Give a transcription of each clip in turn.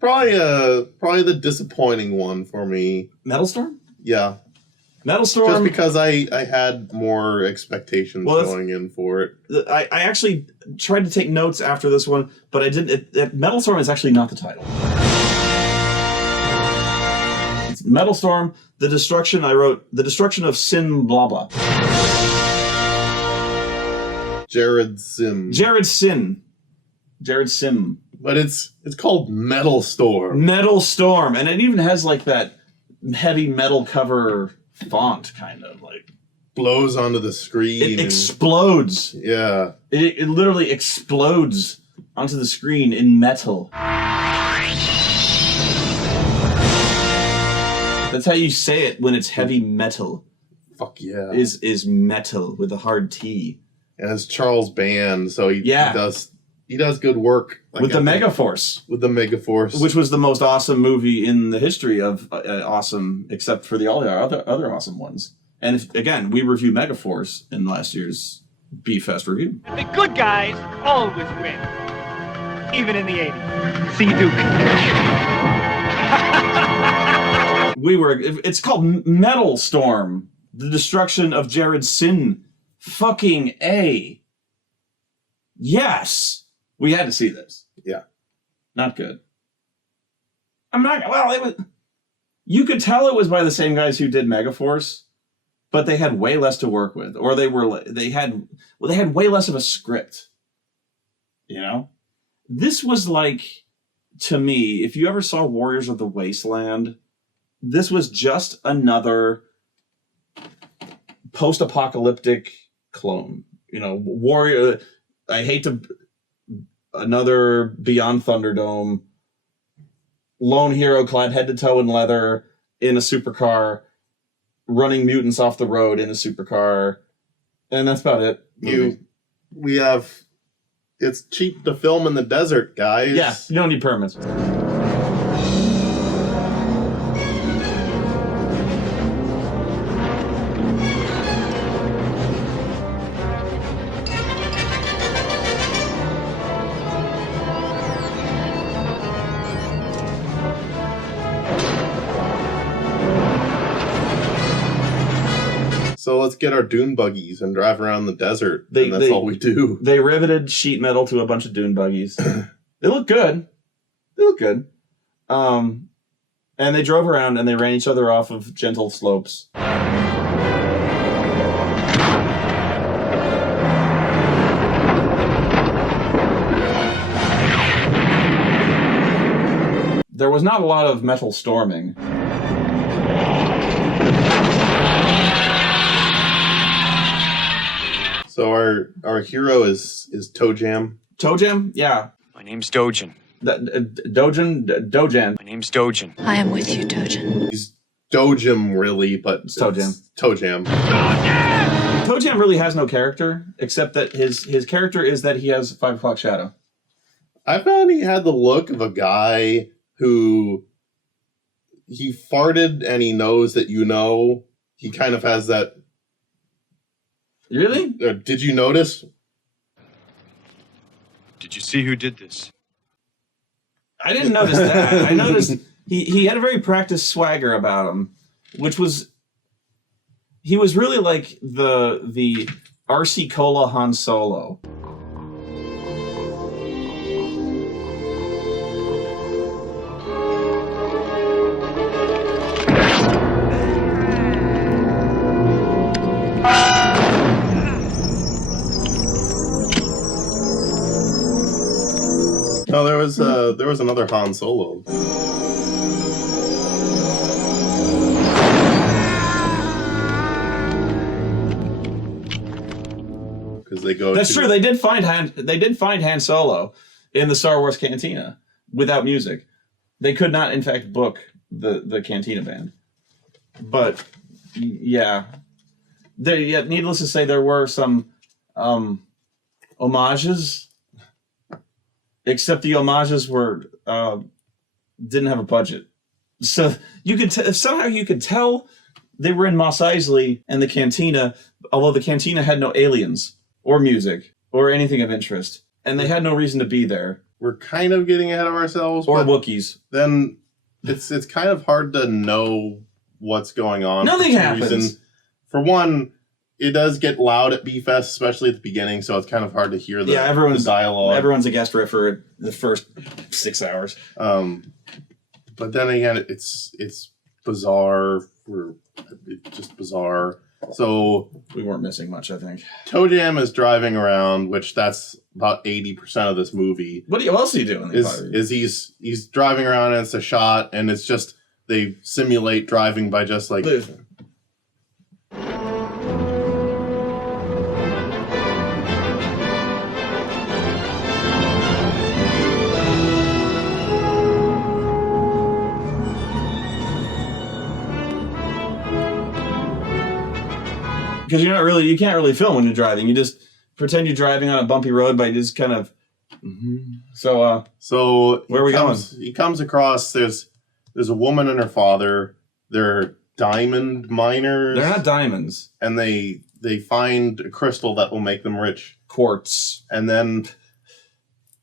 Probably the disappointing one for me. Metalstorm? Yeah. Metalstorm. Just because I had more expectations going in for it. I actually tried to take notes after this one, but I didn't. Metalstorm is actually not the title. It's Metalstorm, the destruction. I wrote the destruction of Syn blah blah. Jared-Syn. Jared-Syn. But it's called Metalstorm. Metalstorm, and it even has like that heavy metal cover font, kind of like blows onto the screen. It explodes. Yeah, it literally explodes onto the screen in metal. That's how you say it when it's heavy metal. Fuck yeah. Is metal with a hard T. And it's Charles Band, so he does good work. Like with the Megaforce. With the Megaforce. Which was the most awesome movie in the history of awesome, except for all the other awesome ones. And again, we review Megaforce in last year's B-Fest review. The good guys always win. Even in the 80s. See Duke. It's called Metalstorm, the destruction of Jared-Syn. Fucking A. Yes. We had to see this. Yeah. Not good. It was... You could tell it was by the same guys who did Megaforce, but they had way less to work with. Or they had way less of a script. You know? This was like, to me, if you ever saw Warriors of the Wasteland, this was just another post-apocalyptic clone. You know, Warrior... Another Beyond Thunderdome, lone hero clad head to toe in leather in a supercar, running mutants off the road in a supercar, and that's about it. It's cheap to film in the desert, guys. Yeah, you don't need permits. So let's get our dune buggies and drive around the desert. And that's all we do. They riveted sheet metal to a bunch of dune buggies. They look good. And they drove around and they ran each other off of gentle slopes. There was not a lot of metal storming. So our hero is Toejam. Toejam? Yeah. My name's Dogen. Dogen. My name's Dogen. I am with you, Dogen. He's Dojam, really, but it's Toejam. Toejam. Toejam really has no character, except that his character is that he has 5 o'clock shadow. I found he had the look of a guy who he farted and he knows that you know. He kind of has that. Really? Did you notice? Did you see who did this? I didn't notice that. I noticed he had a very practiced swagger about him, which was he was really like the RC Cola Han Solo. No, there was another Han Solo. Because they go. That's true. They did find Han Solo in the Star Wars Cantina without music. They could not, in fact, book the Cantina band. But yeah, needless to say, there were some homages. Except the homages were didn't have a budget, so you could somehow you could tell they were in Mos Eisley and the Cantina, although the Cantina had no aliens or music or anything of interest, and they had no reason to be there. we're kind of getting ahead of ourselves. Or but Wookiees. then it's kind of hard to know what's going on. Nothing happens. For one, it does get loud at B-Fest, especially at the beginning, so it's kind of hard to hear the dialogue. Everyone's a guest riffer at the first 6 hours. But then again, it's bizarre. It's just bizarre. So we weren't missing much, I think. Toejam is driving around, which that's about 80% of this movie. What else are you doing? Is he's driving around and it's a shot, and it's just they simulate driving by just like. Because you can't really film when you're driving. You just pretend you're driving on a bumpy road by just kind of. So where are we going? He comes across there's a woman and her father. They're diamond miners. They're not diamonds. And they find a crystal that will make them rich. Quartz. And then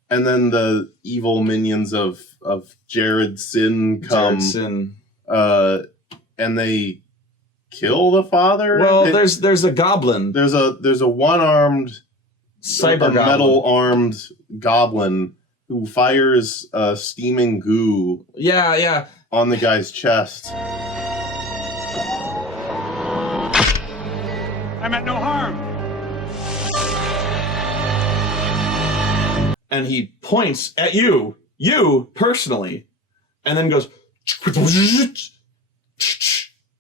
the evil minions of Jared-Syn come. Jared-Syn. And they kill the father. Well, there's a goblin. There's a one-armed cyber metal-armed goblin who fires steaming goo. Yeah. On the guy's chest. I meant no harm. And he points at you personally, and then goes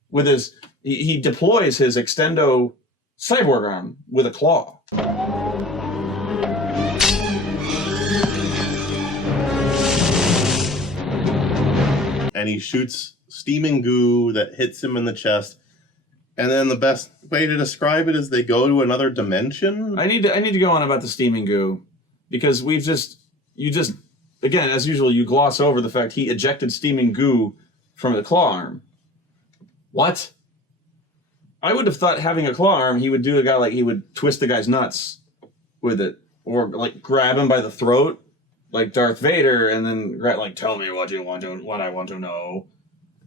with his. He deploys his extendo cyborg arm with a claw. And he shoots steaming goo that hits him in the chest. And then the best way to describe it is they go to another dimension. I need to go on about the steaming goo, because you just again, as usual, you gloss over the fact he ejected steaming goo from the claw arm. What? I would have thought having a claw arm, he would do a guy like he would twist the guy's nuts with it, or like grab him by the throat, like Darth Vader, and then like tell me what I want to know.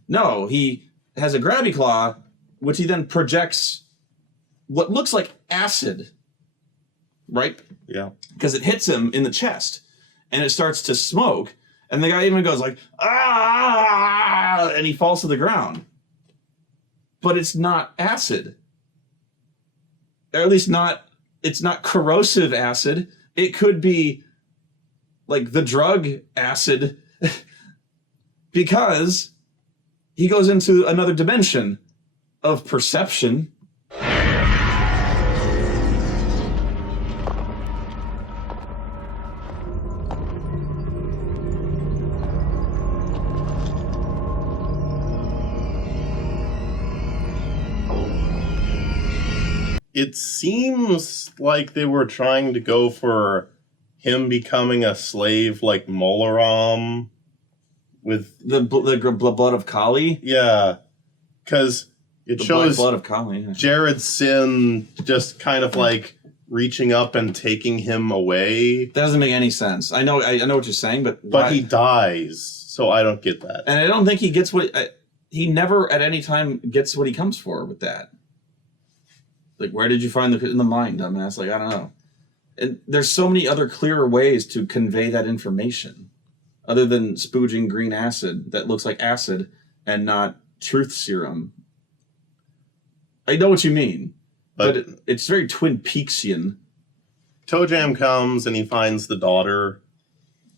No, he has a grabby claw, which he then projects what looks like acid, right? Yeah. Because it hits him in the chest, and it starts to smoke, and the guy even goes like, ah, and he falls to the ground. But it's not acid. Or at least it's not corrosive acid. It could be like the drug acid because he goes into another dimension of perception. It seems like they were trying to go for him becoming a slave like Molaram with the blood of Kali. Yeah, because it shows blood of Kali. Yeah. Jared-Syn just kind of like reaching up and taking him away. That doesn't make any sense. I know what you're saying, but he dies, so I don't get that. And I don't think he gets he never at any time gets what he comes for with that. Like, where did you find in the mind, dumbass? Like, I don't know. And there's so many other clearer ways to convey that information other than spooging green acid that looks like acid and not truth serum. I know what you mean, but it's very Twin Peaksian. Toejam comes and he finds the daughter,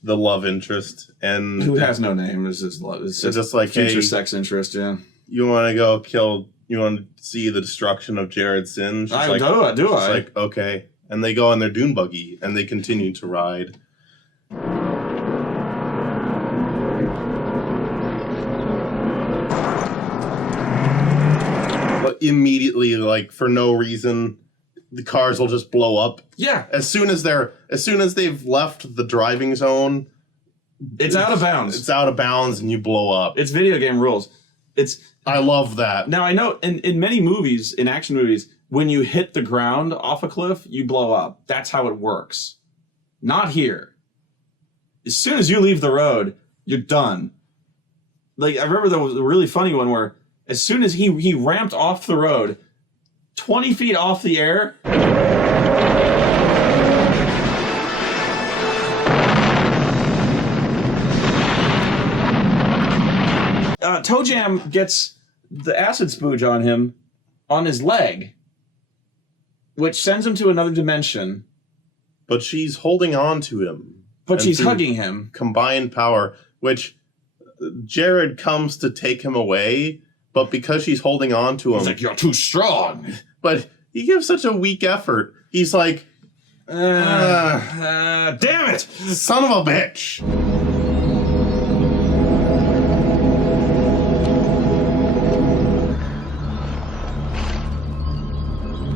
the love interest, and who has no name. It's just like future sex interest. Yeah, you want to go kill. You want to see the destruction of Jared-Syn? I do. She's like, okay. And they go on their dune buggy, and they continue to ride. But immediately, like, for no reason, the cars will just blow up. Yeah. As soon as they've left the driving zone, it's out of bounds. It's out of bounds, and you blow up. It's video game rules. I love that. Now, I know in many movies, in action movies, when you hit the ground off a cliff, you blow up. That's how it works. Not here. as soon as you leave the road, you're done. Like, I remember there was a really funny one where as soon as he ramped off the road, 20 feet off the air, Toejam gets the acid spooge on him on his leg, which sends him to another dimension. But she's holding on to him. But she's hugging him. Combined power, which Jared comes to take him away, but because she's holding on to him... He's like, you're too strong. But he gives such a weak effort. He's like... damn it! Son of a bitch!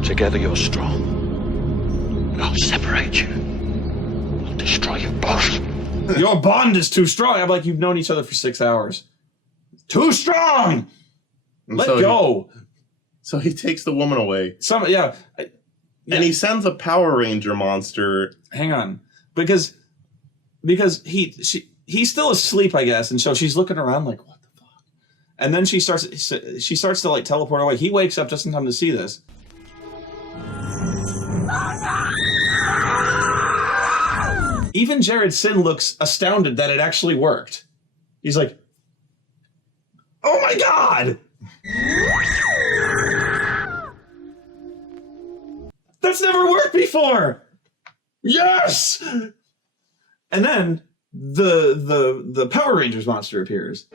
Together you're strong. And I'll separate you. I'll destroy you both. Your bond is too strong. I'm like, you've known each other for 6 hours. Too strong! Let go! So he takes the woman away. Yeah. And he sends a Power Ranger monster. Hang on. Because he's still asleep, I guess, and so she's looking around like, what the fuck? And then she starts to like teleport away. He wakes up just in time to see this. Even Jared-Syn looks astounded that it actually worked. He's like, oh my god! That's never worked before! Yes! And then the Power Rangers monster appears.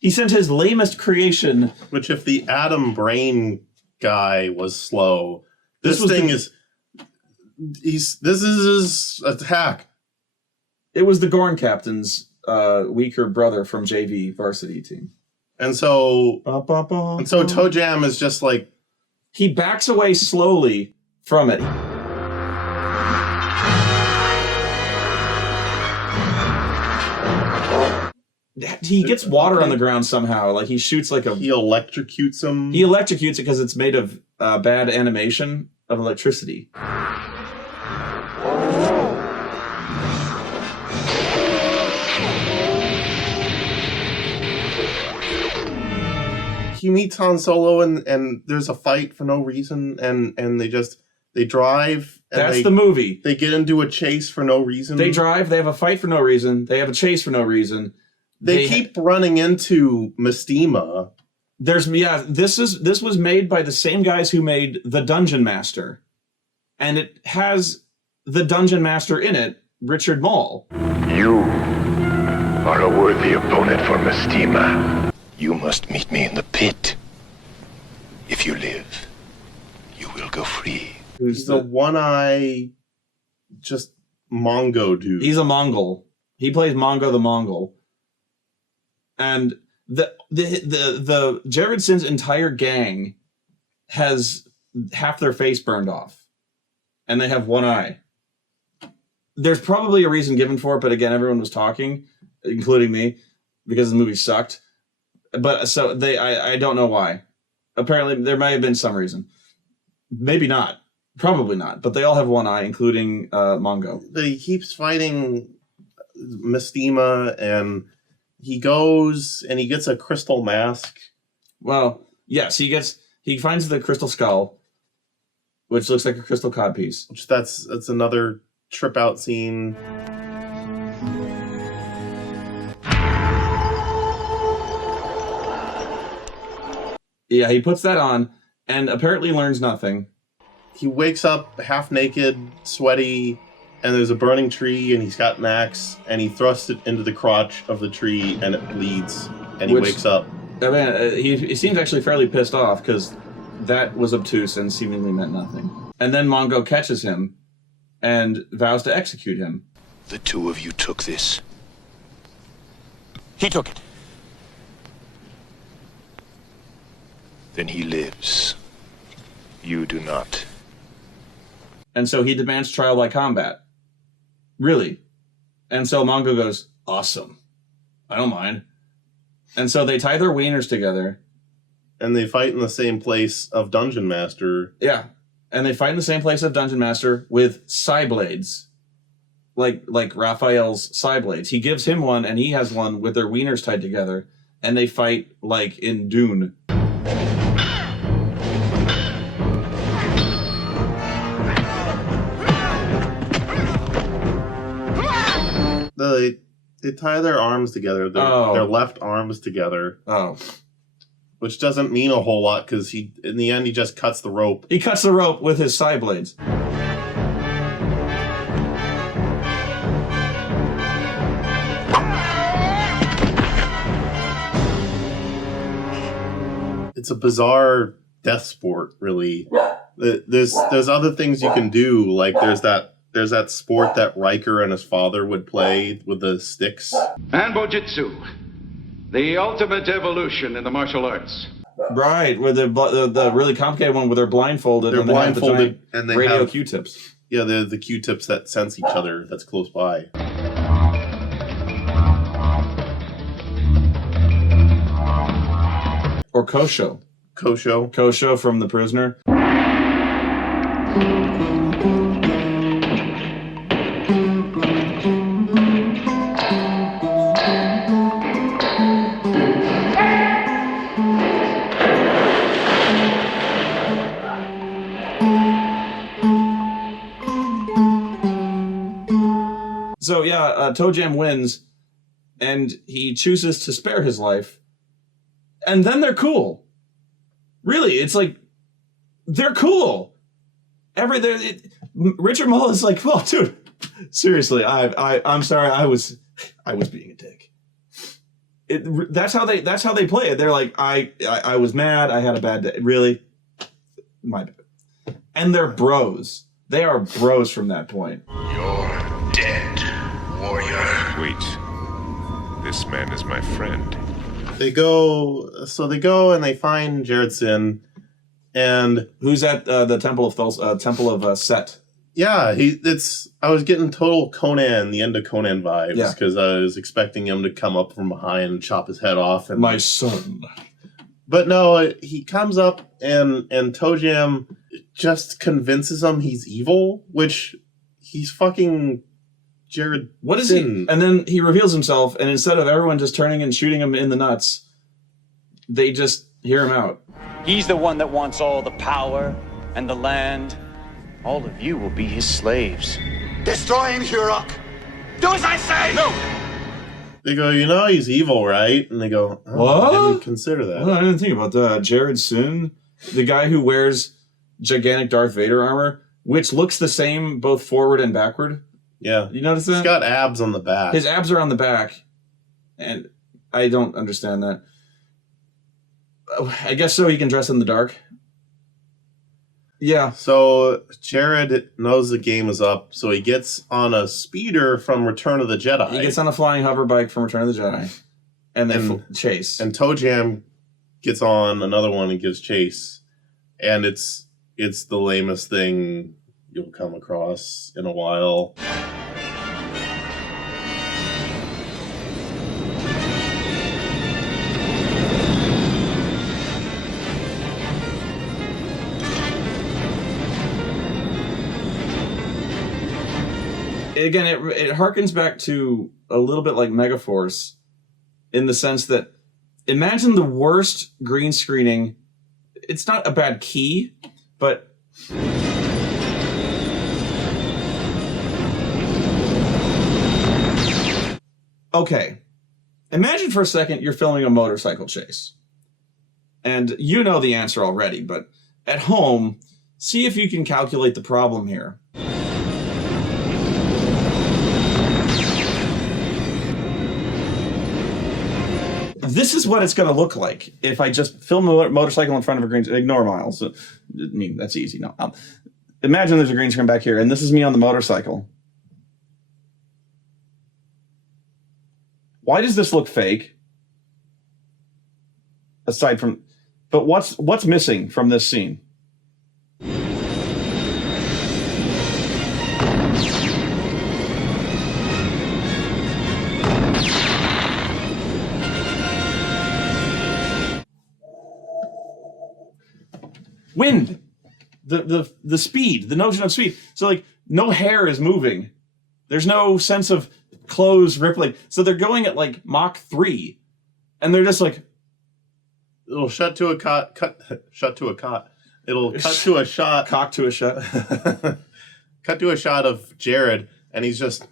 He sent his lamest creation. Which, if the Atom Brain guy was slow, this is his attack. It was the Gorn captain's weaker brother from JV varsity team. And so Toejam is just like... He backs away slowly from it. He gets water on the ground somehow. Like, he shoots like a... He electrocutes him. He electrocutes it because it's made of bad animation of electricity. He meets Han Solo and there's a fight for no reason and they drive. And That's the movie. They get into a chase for no reason. They drive, they have a fight for no reason, they have a chase for no reason. They keep running into Mestima. This was made by the same guys who made the Dungeonmaster. And it has the Dungeonmaster in it, Richard Mall. You are a worthy opponent for Mestima. You must meet me in the pit. If you live, you will go free. Who's the one-eye, just Mongo dude? He's a Mongol. He plays Mongo the Mongol. And the Jared-Syn's entire gang has half their face burned off. And they have one eye. There's probably a reason given for it, but again, everyone was talking, including me, because the movie sucked. But so I don't know why. Apparently, there may have been some reason. Maybe not. Probably not. But they all have one eye, including Mongo. He keeps fighting Mestima, and he goes and he gets a crystal mask. Well, yes, he finds the crystal skull, which looks like a crystal codpiece. Which that's another trip out scene. Yeah, he puts that on and apparently learns nothing. He wakes up half naked, sweaty, and there's a burning tree, and he's got an axe, and he thrusts it into the crotch of the tree, and it bleeds, and he wakes up. I mean, he seems actually fairly pissed off, because that was obtuse and seemingly meant nothing. And then Mongo catches him and vows to execute him. The two of you took this. He took it. Then he lives. You do not. And so he demands trial by combat. Really. And so Mongo goes, awesome. I don't mind. And so they tie their wieners together. And they fight in the same place of Dungeonmaster. Yeah. And they fight in the same place of Dungeonmaster with psi blades. Like Raphael's psi blades. He gives him one, and he has one with their wieners tied together. And they fight like in Dune. They tie their arms together, their left arms together. Oh. Which doesn't mean a whole lot, because in the end he just cuts the rope. He cuts the rope with his psi blades. It's a bizarre death sport, really. There's other things you can do, like there's that sport that Riker and his father would play with the sticks. And Bojitsu, the ultimate evolution in the martial arts. Right, where the really complicated one where they're blindfolded. They're blindfolded and they radio have Q-tips. Yeah, the Q-tips that sense each other that's close by. Or Kosho. Kosho from The Prisoner. So yeah, Toejam wins, and he chooses to spare his life, and then they're cool. Really, it's like they're cool. Richard Mull is like, well, dude, seriously, I'm sorry, I was being a dick. That's how they play it. They're like, I was mad, I had a bad day. Really, my bad. And they're bros. They are bros from that point. You're dead, warrior. Wait. This man is my friend. They go and they find Jared-Syn, and who's at the Temple of Set. Yeah, I was getting total Conan, the end of Conan vibes, because I was expecting him to come up from behind and chop his head off. And my son. But no, he comes up and Toejam just convinces him he's evil, which he's fucking Jared. What is he? And then he reveals himself, and instead of everyone just turning and shooting him in the nuts, they just hear him out. He's the one that wants all the power and the land. All of you will be his slaves. Destroy him, Hurok! Do as I say! No! They go, he's evil, right? And they go, what? I didn't consider that. Well, I didn't think about that. Jared-Syn, the guy who wears gigantic Darth Vader armor, which looks the same both forward and backward. Yeah. You notice that? He's got abs on the back. His abs are on the back. And I don't understand that. I guess so he can dress in the dark. Yeah. So Jared knows the game is up, so he gets on a speeder from Return of the Jedi. He gets on a flying hover bike from Return of the Jedi. And they chase. And Toejam gets on another one and gives chase. And it's the lamest thing you'll come across in a while. Again, it harkens back to a little bit like Megaforce in the sense that imagine the worst green screening. It's not a bad key, but okay. Imagine for a second you're filming a motorcycle chase. And you know the answer already, but at home, see if you can calculate the problem here. This is what it's going to look like if I just film a motorcycle in front of a green screen. Ignore Miles. I mean, that's easy. No, imagine there's a green screen back here, and this is me on the motorcycle. Why does this look fake? Aside from, but what's missing from this scene? Wind. The speed, the notion of speed. So like no hair is moving. There's no sense of clothes rippling. So they're going at like Mach 3. And they're just like, it'll shut to a cot. It'll cut to a shot. Cock to a shot. Cut to a shot of Jared, and he's just.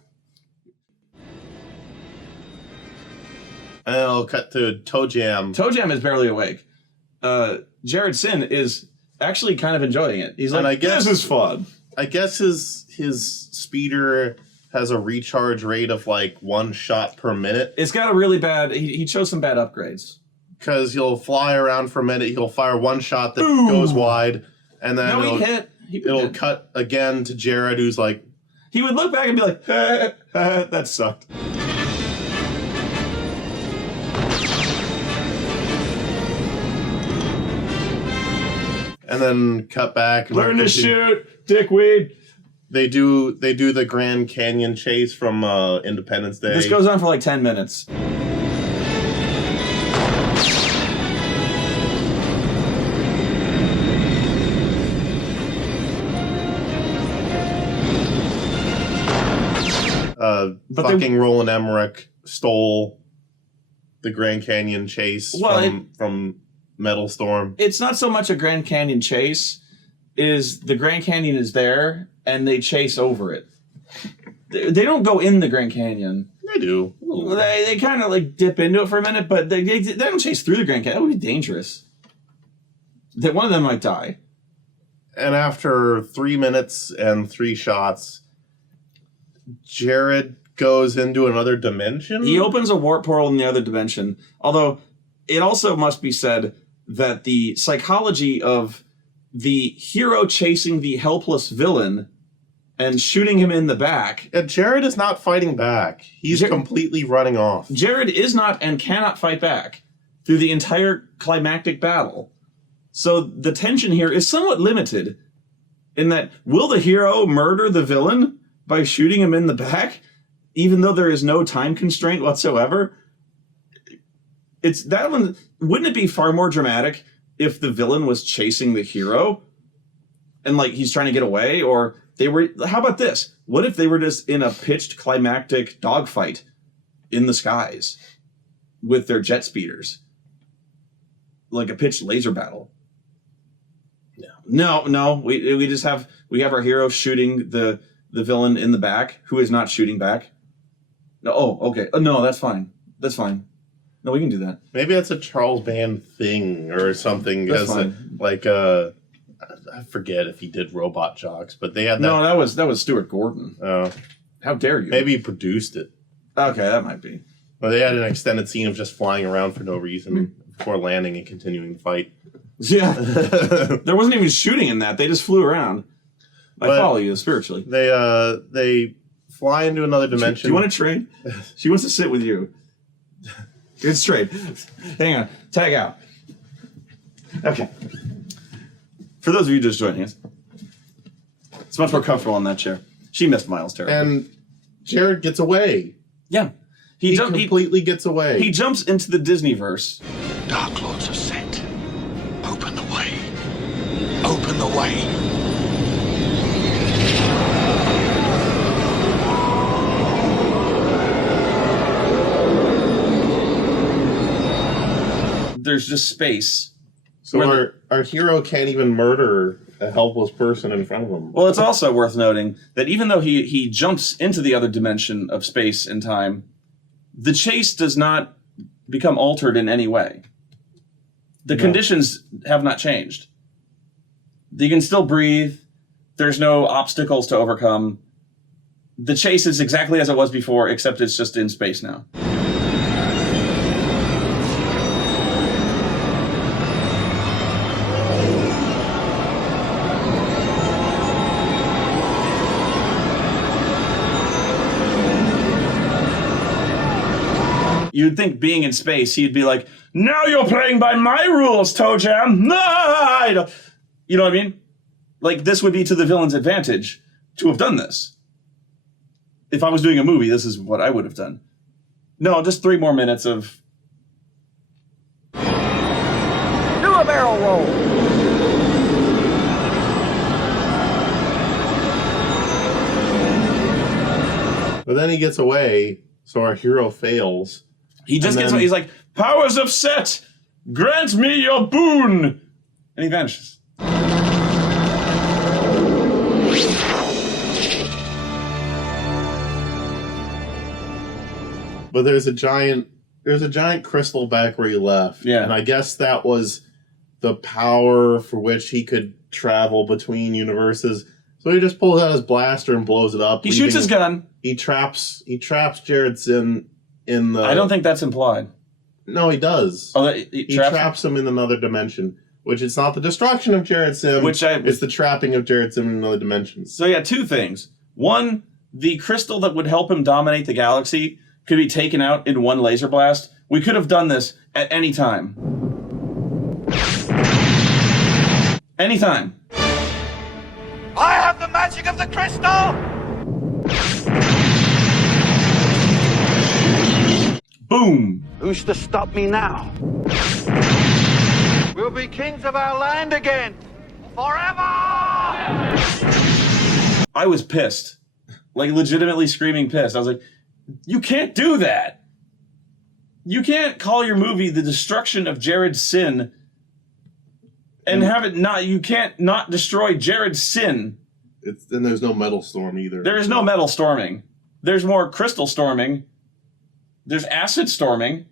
And it'll cut to Toejam. Toejam is barely awake. Jared-Syn is actually kind of enjoying it. He's like, this is fun. I guess his speeder has a recharge rate of like 1 shot per minute. It's got a really bad. He chose some bad upgrades. Because he'll fly around for a minute, he'll fire 1 shot that goes wide, and then it'll cut again to Jared, who's like... He would look back and be like, that sucked. And then cut back. Learn to shoot, dickweed. They do the Grand Canyon chase from Independence Day. This goes on for like 10 minutes. Fucking Roland Emmerich stole the Grand Canyon chase from Metalstorm. It's not so much a Grand Canyon chase, is the Grand Canyon is there and they chase over it. They don't go in the Grand Canyon. They do. They kind of like dip into it for a minute, but they don't chase through the Grand Canyon. That would be dangerous. One of them might die. And after 3 minutes and 3 shots, Jared goes into another dimension? He opens a warp portal in the other dimension. Although, it also must be said that the psychology of the hero chasing the helpless villain and shooting him in the back... Jared is not fighting back. He's completely running off. Jared is not and cannot fight back through the entire climactic battle. So the tension here is somewhat limited in that, will the hero murder the villain by shooting him in the back, even though there is no time constraint whatsoever? It's that one. Wouldn't it be far more dramatic if the villain was chasing the hero and like he's trying to get away? Or they were, how about this? What if they were just in a pitched climactic dogfight in the skies with their jet speeders? Like a pitched laser battle. No. We just have our hero shooting the villain in the back, who is not shooting back. No, okay. No, that's fine. That's fine. No, we can do that. Maybe that's a Charles Band thing or something. That's fine. I forget if he did Robot Jocks, but they had that. No, that was Stuart Gordon. Oh. How dare you? Maybe he produced it. Okay, that might be. Well, they had an extended scene of just flying around for no reason before landing and continuing the fight. Yeah. There wasn't even shooting in that. They just flew around. I follow you spiritually. They fly into another dimension. Do you want to trade? She wants to sit with you. It's trade. Hang on. Tag out. Okay. For those of you just joining us, it's much more comfortable in that chair. She missed Miles terribly. And Jared gets away. Yeah. He completely gets away. He jumps into the Disneyverse. Dark Lords are sent. Open the way. Open the way. There's just space. So our hero can't even murder a helpless person in front of him. Well, it's also worth noting that even though he jumps into the other dimension of space and time, the chase does not become altered in any way. The conditions have not changed. You can still breathe. There's no obstacles to overcome. The chase is exactly as it was before, except it's just in space now. You'd think being in space, he'd be like, now you're playing by my rules, Toejam. No! You know what I mean? Like, this would be to the villain's advantage to have done this. If I was doing a movie, this is what I would have done. No, just 3 more minutes of... Do a barrel roll. then he gets away, so our hero fails. He just gets away. He's like, powers of Set, grant me your boon! And he vanishes. But there's a giant crystal back where he left. Yeah. And I guess that was the power for which he could travel between universes. So he just pulls out his blaster and blows it up. He shoots his gun. He traps Jared-Syn in the... I don't think that's implied. No, he does. Oh, he traps him in another dimension. Which it's not the destruction of Jared-Syn. It's the trapping of Jared-Syn in another dimension. So yeah, two things. One, the crystal that would help him dominate the galaxy could be taken out in one laser blast. We could have done this at any time. Anytime. I have the magic of the crystal! Boom! Who's to stop me now? We'll be kings of our land again! Forever! I was pissed. Like, legitimately screaming pissed. I was like, you can't do that! You can't call your movie The Destruction of Jared-Syn and have it not... You can't not destroy Jared-Syn. And there's no Metalstorm either. There is no metal storming. There's more crystal storming. There's acid storming.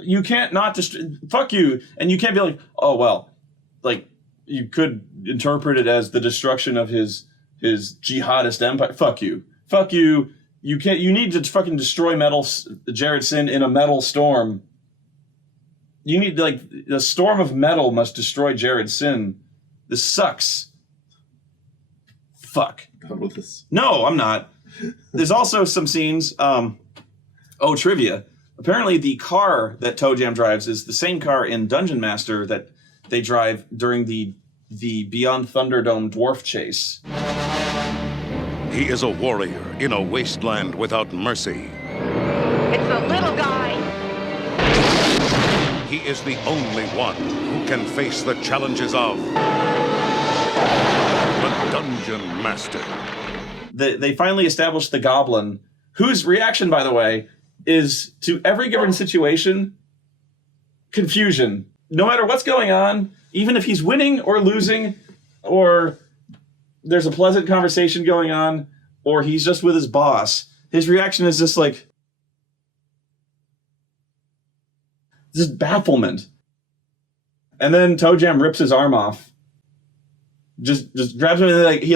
You can't not fuck you, and you can't be like, oh well, like you could interpret it as the destruction of his jihadist empire. Fuck you. You can't. You need to fucking destroy Jared-Syn in a metal storm. You need like a storm of metal must destroy Jared-Syn. This sucks. Fuck. Done with this. No, I'm not. There's also some scenes. Trivia. Apparently, the car that Toejam drives is the same car in Dungeonmaster that they drive during the Beyond Thunderdome dwarf chase. He is a warrior in a wasteland without mercy. It's the little guy. He is the only one who can face the challenges of the Dungeonmaster. They finally established the Goblin, whose reaction, by the way, is to every given situation, confusion. No matter what's going on, even if he's winning or losing, or there's a pleasant conversation going on, or he's just with his boss, his reaction is just like, just bafflement. And then Toejam rips his arm off. Just grabs him and he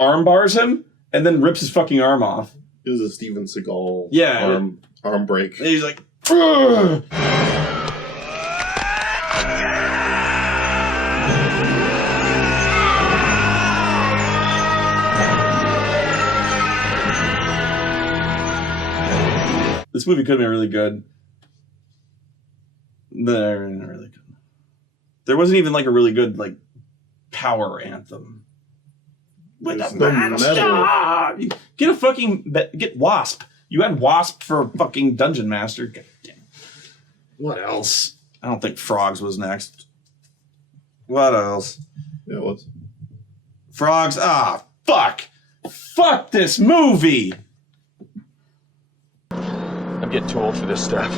arm bars him, and then rips his fucking arm off. It was a Steven Seagal arm break. And he's like, ugh! This movie could have been really good. They're not really good. There wasn't even a really good power anthem. With a metal. Get Wasp. You had Wasp for fucking Dungeonmaster. God damn. What else? I don't think Frogs was next. What else? Yeah, it was. Frogs. Fuck. Fuck this movie. I'm getting too old for this stuff.